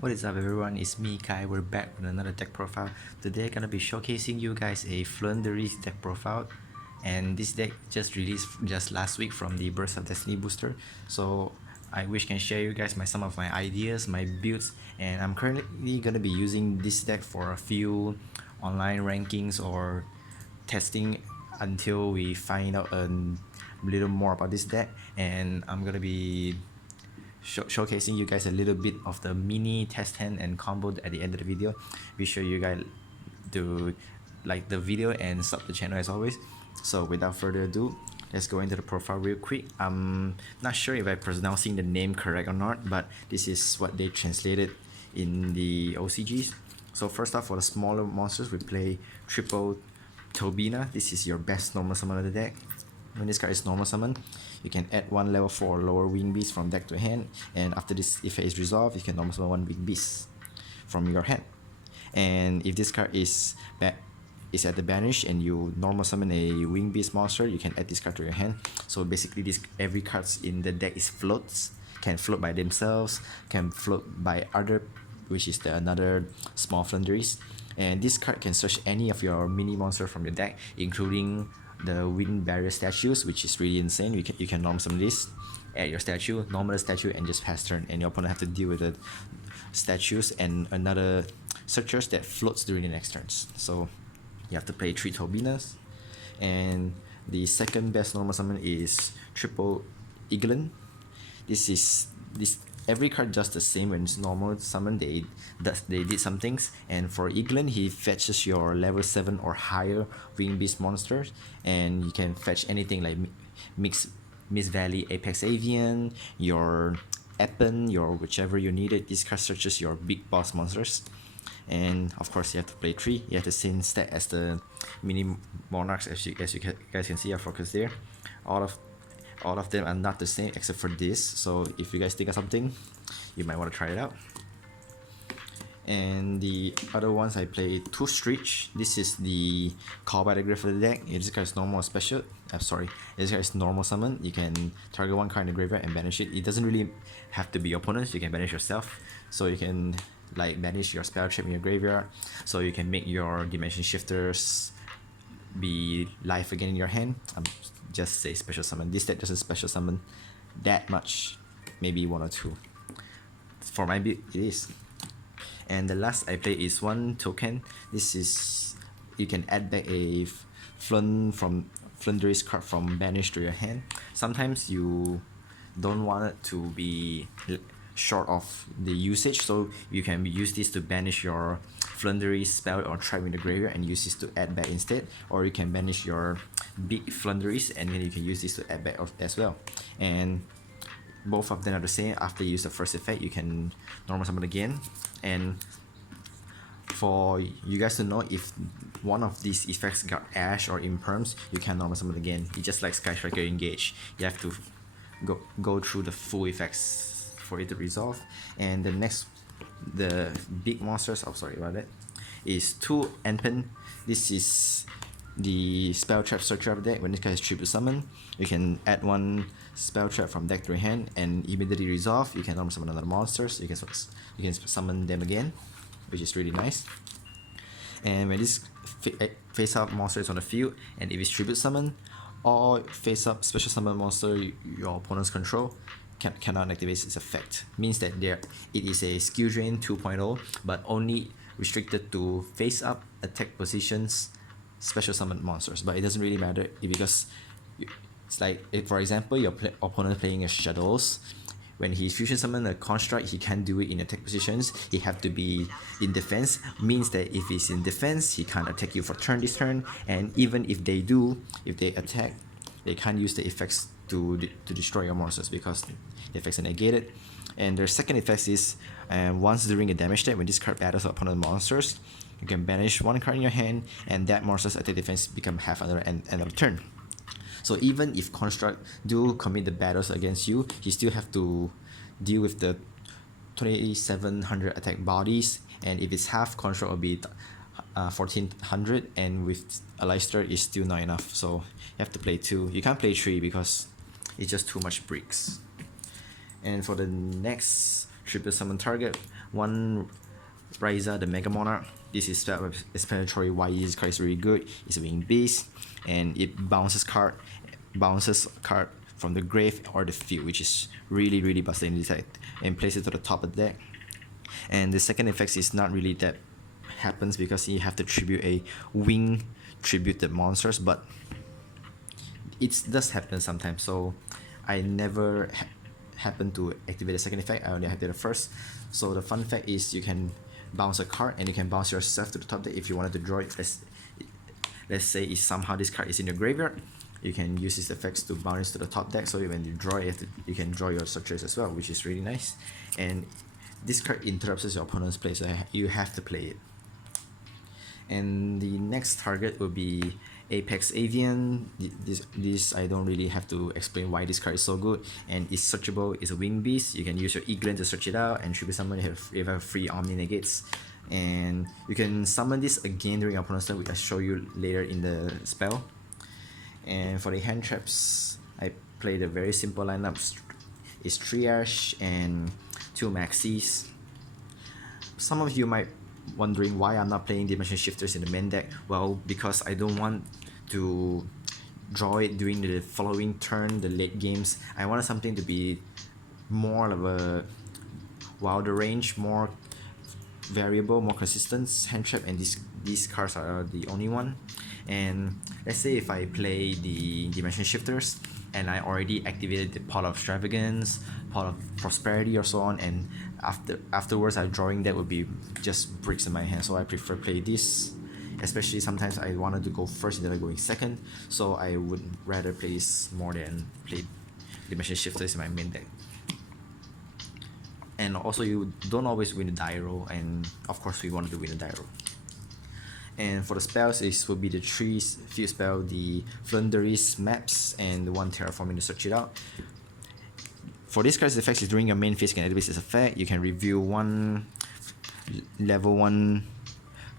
What is up everyone, it's me Kai, we're back with another deck profile. Today I'm gonna be showcasing you guys a Flundereeze deck profile, and this deck just released just last week from the Burst of Destiny booster. So I wish can share you guys some of my ideas, my builds, and I'm currently gonna be using this deck for a few online rankings or testing until we find out a little more about this deck. And I'm gonna be showcasing you guys a little bit of the mini test hand and combo at the end of the video. Be sure you guys to like the video and sub the channel as always. So without further ado, let's go into the profile real quick. I'm not sure if I'm pronouncing the name correct or not, but this is what they translated in the OCGs. So first off, for the smaller monsters, we play triple Tobina. This is your best normal summon of the deck. When this card is normal summon, you can add one level 4 or lower wing beast from deck to hand, and after this effect is resolved, you can normal summon one wing beast from your hand. And if this card is at the banish and you normal summon a wing beast monster, you can add this card to your hand. So basically every cards in the deck is floats, can float by themselves, can float by other, which is another small Flundereeze. And this card can search any of your mini monster from your deck, including the wind barrier statues, which is really insane. You can normal summon this, add your statue, normal the statue, and just pass turn, and your opponent have to deal with the statues and another searchers that floats during the next turns. So you have to play 3 Tobinas. And the second best normal summon is triple Iglin. This every card does the same when it's normal summon. They did some things, and for Iglin, he fetches your level 7 or higher wing beast monsters, and you can fetch anything like Miss Valley Apex Avian, your Eppen, your whichever you needed. This card searches your big boss monsters. And of course you have to play 3. You have the same stat as the mini monarchs, as you guys can see. I focus there. All of them are not the same except for this, so if you guys think of something, you might want to try it out. And the other ones, I play 2 Stretch. This is the call by the grave of the deck. This card is normal special. This card is normal summon. You can target one card in the graveyard and banish it. It doesn't really have to be opponents, you can banish yourself. So you can like banish your spell trap in your graveyard, so you can make your dimension shifters be live again in your hand. Just say special summon. This deck doesn't special summon that much, maybe 1 or 2. For my build, it is. And the last I play is 1 token. This is, you can add back a Flundereeze card from banish to your hand. Sometimes you don't want it to be short of the usage, so you can use this to banish your Flundereeze spell or trap in the graveyard and use this to add back instead, or you can banish your big Flundereeze and then you can use this to add back as well. And both of them are the same. After you use the first effect, you can normal summon again. And for you guys to know, if one of these effects got Ash or Imperms, you can normal summon again. It's just like Sky Striker Engage. You have to go through the full effects for it to resolve. And the big monsters, sorry about that, is 2 Enpen. This is the spell trap searcher of the deck. When this guy is tribute summon, you can add 1 spell trap from deck to your hand and immediately resolve. You can normal summon another monsters. You can summon them again, which is really nice. And when this face up monster is on the field, and if it's tribute summon, or face up special summon monster your opponents control cannot activate its effect. Means that it is a skill drain 2.0, but only restricted to face up attack positions special summon monsters. But it doesn't really matter, because it's like, for example, your opponent playing a Shadows. When he fusion summon a construct, he can't do it in attack positions. He have to be in defense. Means that if he's in defense, he can't attack you for this turn. And even if they attack, they can't use the effects to destroy your monsters because the effects are negated. And their second effect is, once during a damage step, when this card battles opponent monsters, you can banish 1 card in your hand, and that monster's attack defense become half under end of turn. So even if construct do commit the battles against you, you still have to deal with the 2700 attack bodies, and if it's half, construct will be 1400, and with Aleister is still not enough, so you have to play 2. You can't play 3 because it's just too much bricks. And for the next triple summon target, 1 Raiza, the Mega Monarch. This is explanatory why this card is really good. It's a wing beast, and it bounces card from the grave or the field, which is really busted in this deck, and place it to the top of the deck. And the second effect is not really that happens because you have to tribute a wing tributed monsters, but it does happen sometimes. So I never happen to activate the second effect. I only activated the first. So the fun fact is you can bounce a card and you can bounce yourself to the top deck if you wanted to draw it. Let's say if somehow this card is in your graveyard, you can use these effects to bounce to the top deck, so when you draw it, you can draw your structures as well, which is really nice. And this card interrupts your opponent's play, so you have to play it. And the next target will be Apex Avian. This I don't really have to explain why this card is so good, and it's searchable. It's a wing beast. You can use your Eaglin to search it out, and tribute summon. You have free Omni negates, and you can summon this again during your opponent's turn, which I'll show you later in the spell. And for the hand traps, I played a very simple lineup. It's Triage and 2 maxx'cs. Some of you might wondering why I'm not playing Dimension Shifters in the main deck. Well, because I don't want to draw it during the following turn, the late games. I wanted something to be more of a wilder range, more variable, more consistent hand trap, and these cards are the only one. And let's say if I play the Dimension Shifters and I already activated the Pot of Extravagance, Pot of Prosperity or so on, and afterwards I'm drawing, that would be just bricks in my hand. So I prefer play this, especially sometimes I wanted to go first instead of going second, so I would rather play this more than play Dimension Shifters in my main deck. And also you don't always win the die roll, and of course we wanted to win the die roll. And for the spells, this will be the 3 field spell, the Flundereeze maps, and the 1 terraforming to search it out. For this card's effects, is during your main phase can activate this effect. You can reveal 1 level 1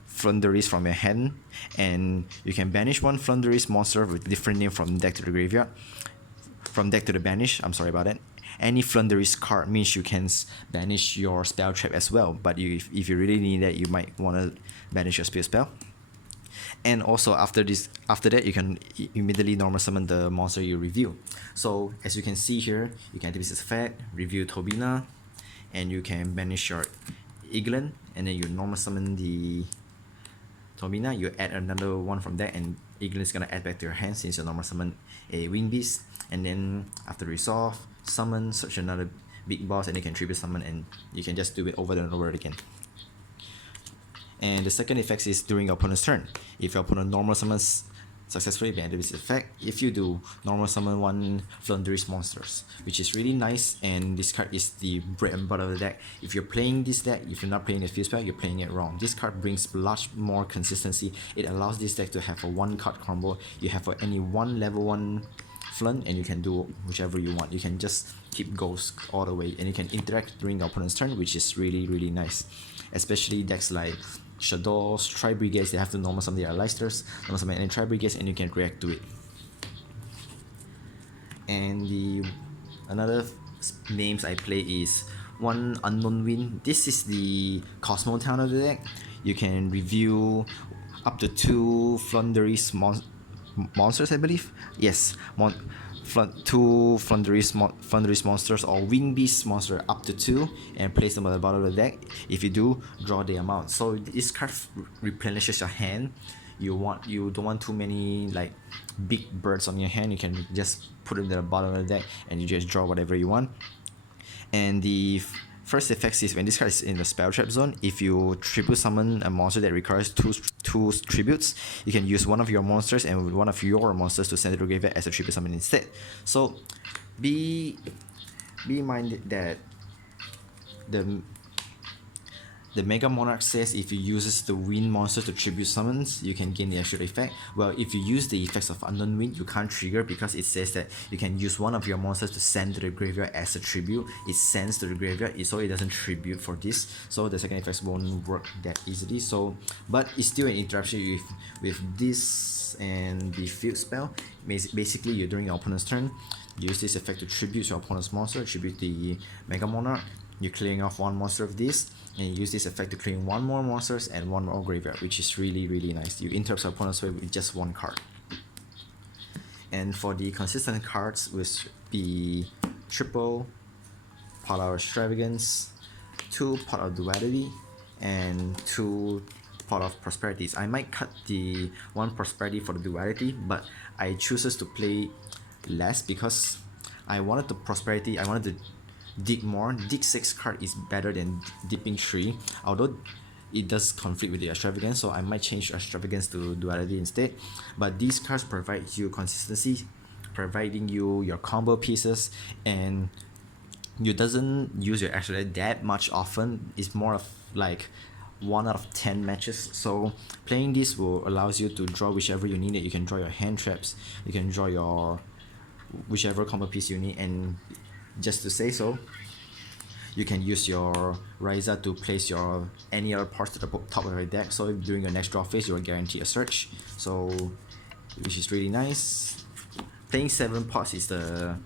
Flundereeze from your hand, and you can banish 1 Flundereeze monster with different name from deck to the graveyard. From deck to the banish, I'm sorry about that. Any Flundereeze card means you can banish your spell trap as well, but if you really need that, you might want to banish your spear spell. And also after that, you can immediately normal summon the monster you reveal. So as you can see here, you can activate this effect, reveal Tobina, and you can banish your Eaglin, and then you normal summon the Tobina. You add another one from there, and Eaglin is gonna add back to your hand since you normal summon a wing beast. And then after resolve, summon, search another big boss, and you can tribute summon, and you can just do it over and over again. And the second effect is during your opponent's turn. If your opponent normal summons successfully, you activate this effect. If you do, normal summon 1 Flundereeze monsters, which is really nice, and this card is the bread and butter of the deck. If you're playing this deck, if you're not playing the field spell, you're playing it wrong. This card brings much more consistency. It allows this deck to have a 1 card combo. You have for any 1 level 1 Flun, and you can do whichever you want. You can just keep ghosts all the way, and you can interact during your opponent's turn, which is really nice. Especially decks like Shadows, Tribrigades, they have to normal summon their Leicesters, normal summon any Tribrigades, and you can react to it. And another names I play is 1 Unknown Wind. This is the Cosmo Town of the deck. You can review up to 2 Flundereeze monsters, I believe. Yes, 2 Flundereeze monsters or wing beast monster up to 2, and place them at the bottom of the deck. If you do, draw the amount. So this card replenishes your hand. You don't want too many like big birds on your hand. You can just put them at the bottom of the deck, and you just draw whatever you want. And the first effect is when this card is in the spell trap zone, if you tribute summon a monster that requires two tributes, you can use one of your monsters and one of your monsters to send it to the graveyard as a tribute summon instead. So be minded that the Mega Monarch says if you use the wind monster to tribute summons, you can gain the extra effect. Well, if you use the effects of Unknown Wind, you can't trigger because it says that you can use one of your monsters to send to the graveyard as a tribute. It sends to the graveyard, so it doesn't tribute for this. So the second effects won't work that easily. So, but it's still an interaction with this and the field spell. Basically, you're during your opponent's turn, use this effect to tribute your opponent's monster, tribute the Mega Monarch, you're clearing off one monster of this, and you use this effect to clear one more monsters and one more graveyard, which is really nice. You interrupt your opponent's way with just one card. And for the consistent cards, which be triple Pot of Extravagance, 2 Pot of Duality, and 2 Pot of Prosperities. I might cut the 1 Prosperity for the Duality, but I chooses to play less because I wanted the Prosperity, I wanted to dig more. Dig 6 card is better than dipping 3, although it does conflict with the Extravagance, so I might change Extravagance to Duality instead. But these cards provide you consistency, providing you your combo pieces, and you doesn't use your Extra Deck that much often. It's more of like 1 out of 10 matches. So playing this will allows you to draw whichever you need. You can draw your hand traps, you can draw your whichever combo piece you need, and just to say so, you can use your Ryza to place your any other parts to the top of your deck. So during your next draw phase, you will guarantee a search. So which is really nice. Playing 7 pots is the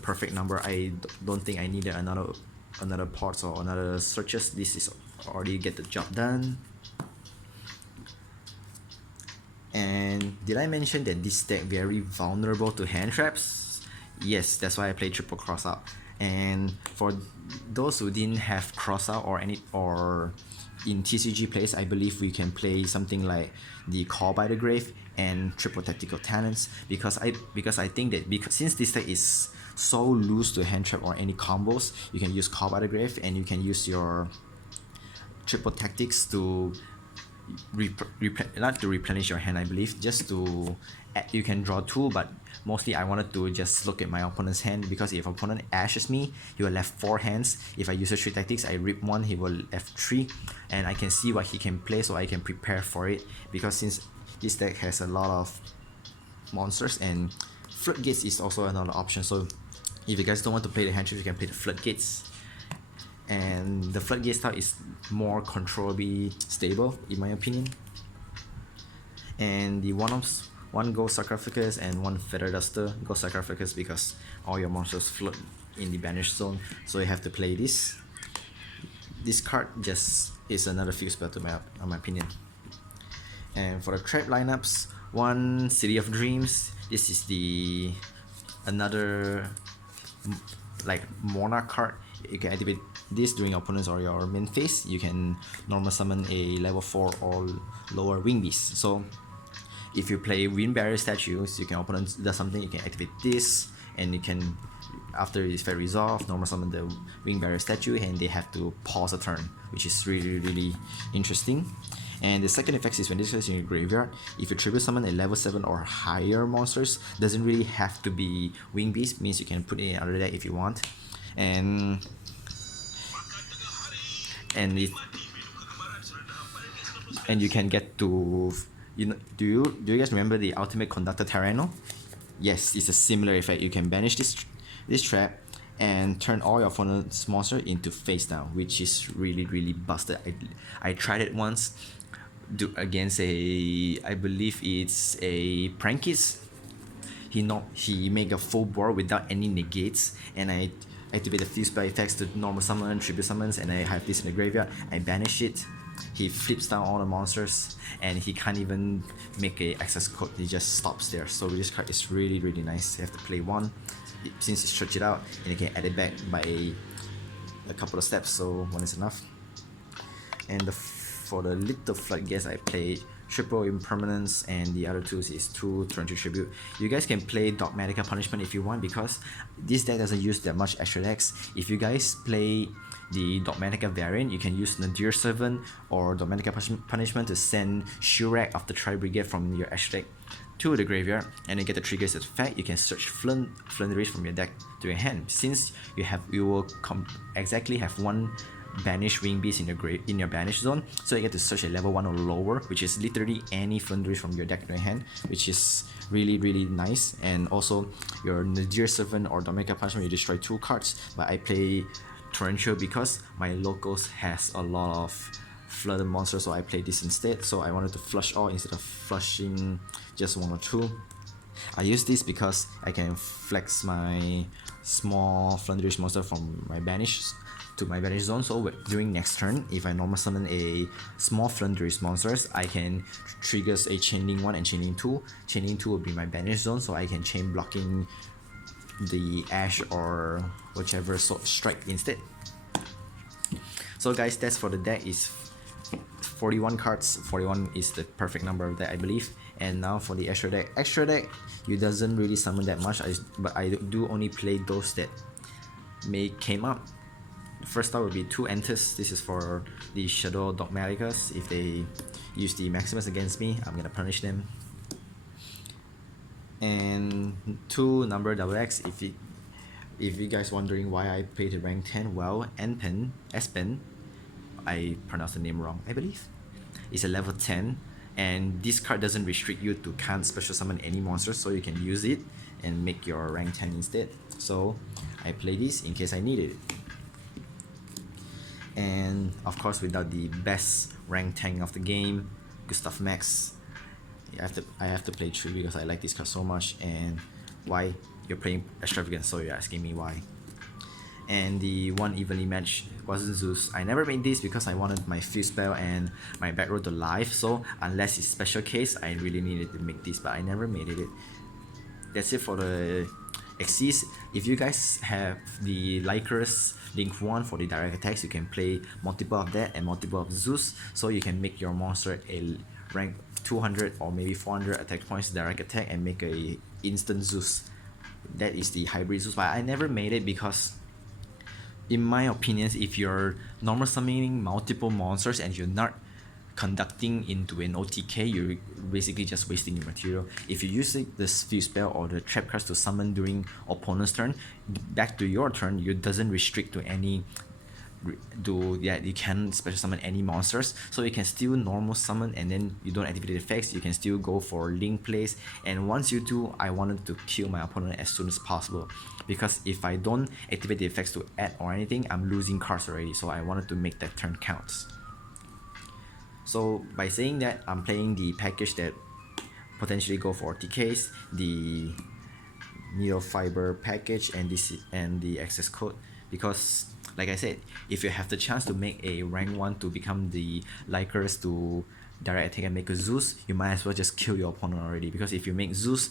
perfect number. I don't think I needed another pots or another searches. This is already get the job done. And did I mention that this deck very vulnerable to hand traps? Yes, that's why I play triple cross out. And for those who didn't have cross out or in TCG plays, I believe we can play something like the Call by the Grave and triple tactical talents, because I think that since this deck is so loose to hand trap or any combos, you can use Call by the Grave and you can use your triple tactics to not to replenish your hand, I believe, just to you can draw 2, but mostly I wanted to just look at my opponent's hand, because if opponent ashes me, he will left 4 hands. If I use a 3 tactics, I rip 1, he will left 3, and I can see what he can play, so I can prepare for it. Because since this deck has a lot of monsters, and Floodgates is also another option, so if you guys don't want to play the hand trap, you can play the Floodgates. And the Floodgate style is more controllably stable in my opinion. And the one Gold Sarcophagus and 1 Feather Duster. Gold Sarcophagus because all your monsters float in the banished zone, so you have to play this. This card just is another field spell to my opinion. And for the trap lineups, 1 City of Dreams. This is the another like Monarch card. You can activate this during your opponent's or your main phase. You can normal summon a level 4 or lower wing beast. So if you play Wind Barrier statues, you can opponent does something, you can activate this, and you can, after it's fair resolve, normal summon the Wing Barrier statue, and they have to pause a turn, which is really interesting. And the second effect is when this is in your graveyard, if you tribute summon a level 7 or higher monsters, doesn't really have to be Wing Beast, means you can put it in another deck if you want. And you can get to, you know, do you guys remember the Ultimate Conductor Tyranno? Yes, it's a similar effect. You can banish this trap and turn all your opponent's monster into face down, which is really busted. I tried it once against I believe it's a Prankis. He make a full board without any negates, and I activate the few spell effects to normal summon, tribute summons, and I have this in the graveyard. I banish it. He flips down all the monsters, and he can't even make a access code. He just stops there. So this card is really nice. You have to play 1 since you stretch it out, and you can add it back by a couple of steps. So 1 is enough. And for the little Floodgates, I played triple Impermanence, and the other 2 is 2 Torrential Tribute. You guys can play Dogmatica Punishment if you want, because this deck doesn't use that much extra decks. If you guys play the Dogmatica variant, you can use Nadir Servant or Dogmatica Punishment to send Shurak of the Tribrigade from your extra deck to the graveyard, and then get the triggers effect. You can search Flundereeze from your deck to your hand. Since you will exactly have 1 banished wing beast in your banished zone, so you get to search a level 1 or lower, which is literally any Flundereeze from your deck to your hand, which is really nice. And also your Nadir Servant or Dogmatica Punishment, you destroy 2 cards, but I play Torrential because my locals has a lot of flooded monsters, so I play this instead. So I wanted to flush all instead of flushing just 1 or 2. I use this because I can flex my small Flundereeze monster from my banish to my banish zone. So during next turn, if I normal summon a small Flundereeze monsters, I can triggers a chain link 1 and chain link 2. Chain link 2 will be my banish zone, so I can chain blocking the Ash or whichever strike instead. So guys, that's for the deck. Is 41 cards. 41 is the perfect number of that, I believe. And now for the extra deck. Extra deck, you doesn't really summon that much, but I do only play those that came up. First up will be 2 enters. This is for the Shadow Dogmaticus. If they use the Maximus against me, I'm gonna punish them. And 2 number double X. If you guys wondering why I play the rank 10, well, Espen, I pronounced the name wrong, I believe. It's a level 10, and this card doesn't restrict you to can't special summon any monsters, so you can use it and make your rank 10 instead. So I play this in case I need it. And of course, without the best rank tank of the game, Gustav Max, I have to play 3 because I like this card so much. And why? You're playing Extravagance, so you're asking me why. And the one evenly matched wasn't Zeus. I never made this because I wanted my Fuse Spell and my back row to life, so unless it's special case, I really needed to make this, but I never made it. That's it for the Xyz. If you guys have the Lycurus Link 1 for the direct attacks, you can play multiple of that and multiple of Zeus, so you can make your monster a rank 200 or maybe 400 attack points direct attack and make a instant Zeus. That is the hybrid Zeus, but I never made it because in my opinion, if you're normal summoning multiple monsters and you're not conducting into an OTK, you're basically just wasting your material. If you use the Fuse Spell or the trap cards to summon during opponent's turn, back to your turn, it doesn't restrict to any you can special summon any monsters, so you can still normal summon and then you don't activate the effects. You can still go for link plays, and once you do, I wanted to kill my opponent as soon as possible, because if I don't activate the effects to add or anything, I'm losing cards already, so I wanted to make that turn counts. So by saying that, I'm playing the package that potentially go for TKs, the needle fiber package and the access code, because like I said, if you have the chance to make a rank 1 to become the Lycurus to direct attack and make a Zeus, you might as well just kill your opponent already, because if you make Zeus,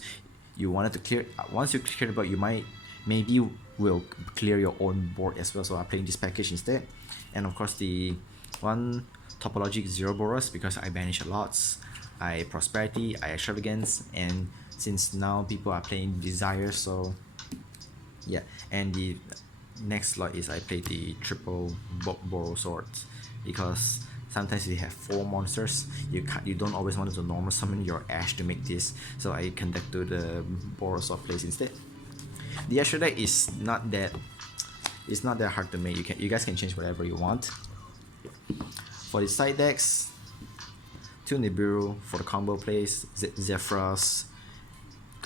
you wanted to clear, once you clear the board, you maybe will clear your own board as well, so I'm playing this package instead. And of course the one topologic Zero Boros, because I banish a lot, I Prosperity, I Extravagance, and since now people are playing Desire, so yeah. And the next slot is I play the triple Boro Swords, because sometimes you have 4 monsters, you don't always want to normal summon your Ash to make this, so I conduct to the Boro Sword place instead. The extra deck is not that hard to make. You guys can change whatever you want. For the side decks, 2 Nibiru for the combo plays, Zephyros,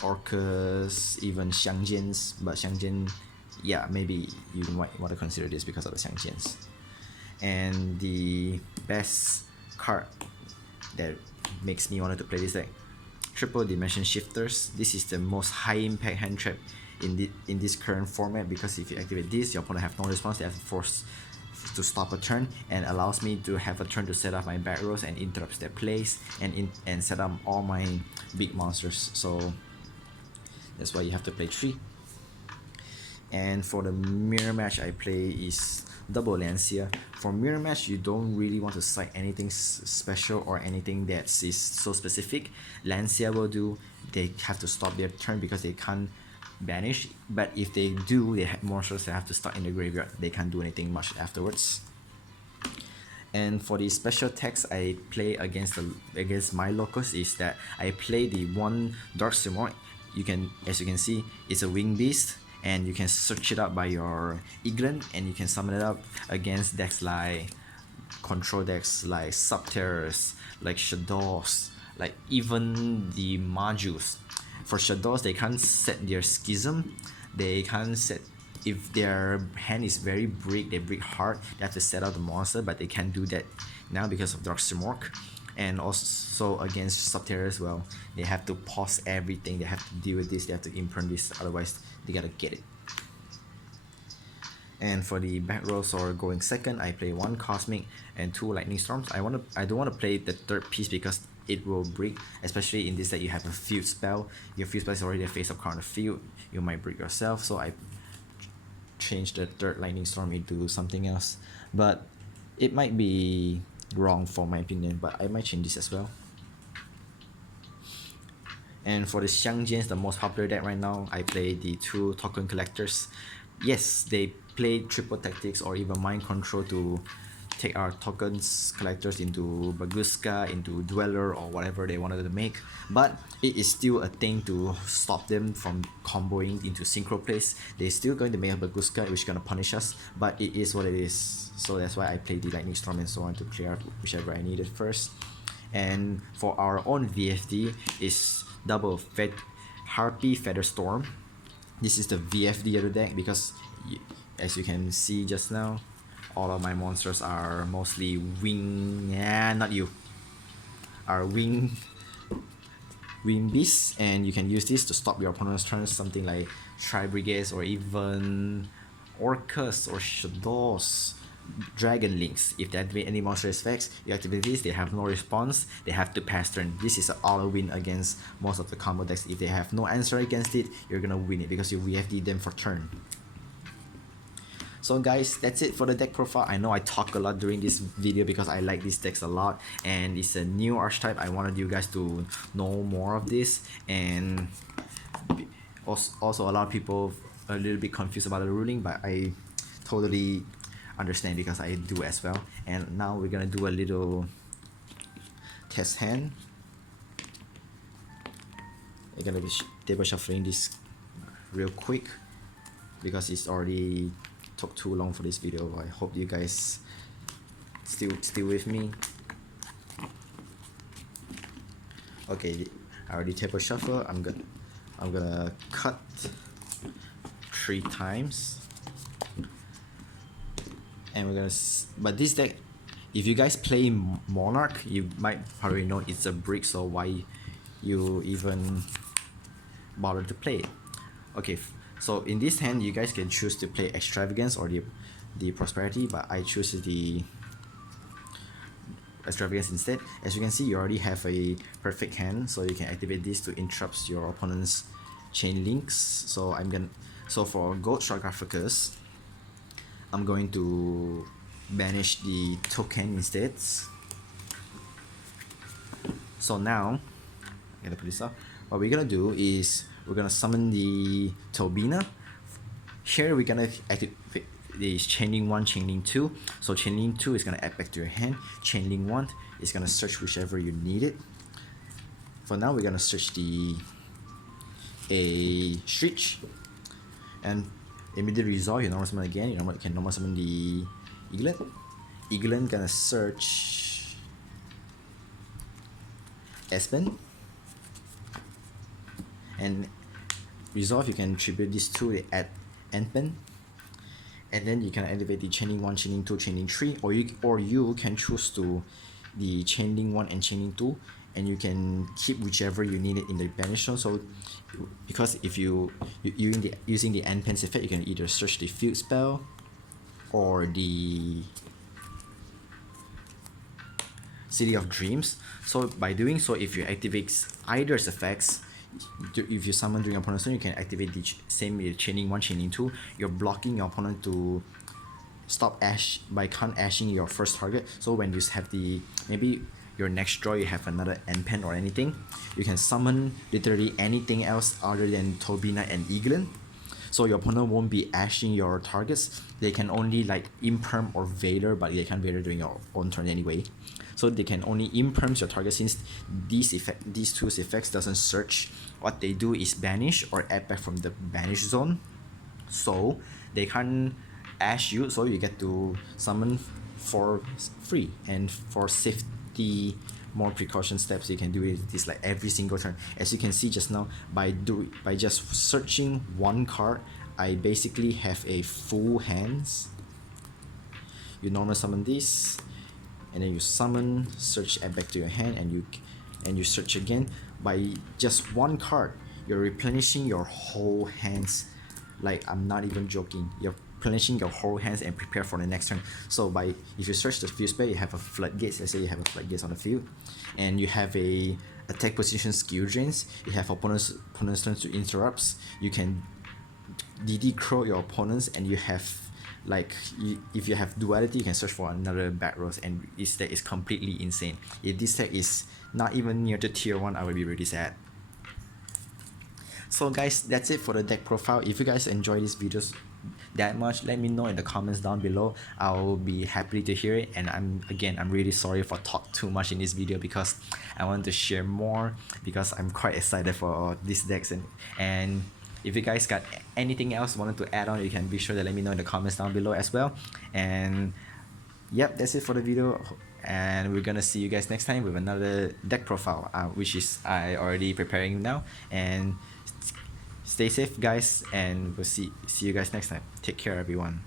Orcus, even Xiangjins, but Xiangjin, yeah, maybe you might want to consider this because of the Xiangjins. And the best card that makes me want to play this deck, Triple Dimension Shifters. This is the most high impact hand trap in this current format, because if you activate this, your opponent have no response, they have to force to stop a turn, and allows me to have a turn to set up my back rows and interrupts their plays and set up all my big monsters. So that's why you have to play 3. And for the mirror match, I play is double Lancia. For mirror match, you don't really want to cite anything special or anything that is so specific. Lancia will do. They have to stop their turn because they can't banish, but if they do, they have monsters that have to start in the graveyard. They can't do anything much afterwards. And for the special text I play against my locus is that I play the one Dark Simorgh. As you can see, it's a wing beast, and you can search it up by your Iglan, and you can summon it up against decks like control decks like Subterrors, like Shadows, like even the Majus. For Shadows, they can't set their Schism. They can't set, if their hand is very brick, they brick hard, they have to set out the monster, but they can't do that now because of Dark Simorgh. and also against Subterra as well. They have to pause everything, they have to deal with this, they have to imprint this, otherwise they gotta get it. And for the back rows or going second, I play 1 Cosmic and 2 Lightning Storms. I don't want to play the third piece because it will break, especially in this that you have a field spell. Your field spell is already a face-up card on the field, you might break yourself, so I changed the third Lightning Storm into something else. But it might be wrong for my opinion, but I might change this as well. And for the Xiangjians, the most popular deck right now, I play the 2 Token Collectors. Yes, they play triple tactics or even mind control to take our tokens collectors into Baguska, into Dweller, or whatever they wanted to make, but it is still a thing to stop them from comboing into synchro plays. They're still going to make a Baguska, which is going to punish us, but it is what it is. So that's why I played the Lightning Storm and so on to clear out whichever I needed first. And for our own VFD is double Harpy Feather Storm. This is the VFD of the deck because as you can see just now, all of my monsters are mostly wing, not you, are wing beasts, and you can use this to stop your opponent's turns, something like Tribrigades or even Orcus or Shadows, Dragon Links. If they activate any monster effects, you activate this, they have no response, they have to pass turn. This is an auto win against most of the combo decks. If they have no answer against it, you're gonna win it because you VFD them for turn. So guys, that's it for the deck profile. I know I talk a lot during this video because I like these decks a lot and it's a new archetype. I wanted you guys to know more of this, and also a lot of people are a little bit confused about the ruling, but I totally understand because I do as well. And now we're gonna do a little test hand. I'm gonna be table shuffling this real quick because it's already took too long for this video. I hope you guys still with me. Okay, I already table shuffle. I'm gonna cut 3 times, and we're gonna. But this deck, if you guys play Monarch, you might probably know it's a brick. So why you even bother to play it? Okay. So in this hand, you guys can choose to play Extravagance or the Prosperity, but I choose the Extravagance instead. As you can see, you already have a perfect hand, so you can activate this to interrupt your opponent's chain links. So for Gold Sarcophagus, I'm going to banish the token instead. So now, I'm gonna put this up. What we're gonna do is we're gonna summon the Tobina. Here we're gonna activate the Chainlink 1, Chainlink 2. So Chainlink 2 is gonna add back to your hand. Chainlink 1 is gonna search whichever you need it. For now, we're gonna search a Stretch, and immediately resolve. You normal summon again. You can normal summon the Eaglet. Eaglet gonna search Espen, and resolve. You can tribute this to the Antpen, and then you can activate the Chainlink 1, Chainlink 2, Chainlink 3, or you can choose to the Chainlink 1 and Chainlink 2, and you can keep whichever you need it in the banish zone. So because if using the Antpen's effect, you can either search the field spell or the City of Dreams. So by doing so, if you activate either's effects, if you summon during your opponent's turn, you can activate the same Chainlink 1, Chainlink 2. You're blocking your opponent to stop by ashing your first target. So when you have maybe your next draw you have another Antpen or anything, you can summon literally anything else other than Tobina and Eaglin. So your opponent won't be ashing your targets. They can only like Imperm or Vader, but they can't Vader during your own turn anyway. So they can only Imperm your target since these two effects doesn't search. What they do is banish or add back from the banish zone. So they can't ash you, so you get to summon for free. And for safety, more precaution steps, you can do this like every single turn. As you can see just now, by just searching one card, I basically have a full hands. You normal summon this, and then you summon, search, add back to your hand, and you search again. By just one card, you're replenishing your whole hands. Like, I'm not even joking. You're replenishing your whole hands and prepare for the next turn. So if you search the field spell, you have a floodgates. Let's say you have a floodgates on the field, and you have a attack position skill drains. You have opponent's turns to interrupts. You can DD crow your opponents, and you have if you have duality, you can search for another back rows, and this deck is completely insane. If this deck is not even near to tier 1, I will be really sad. So guys, that's it for the deck profile. If you guys enjoy these videos that much, let me know in the comments down below. I'll be happy to hear it, and I'm really sorry for talk too much in this video, because I want to share more, because I'm quite excited for these decks. And if you guys got anything else wanted to add on, you can be sure to let me know in the comments down below as well. And yep, that's it for the video, and we're gonna see you guys next time with another deck profile, which is I already preparing now. And stay safe guys, and we'll see you guys next time. Take care everyone.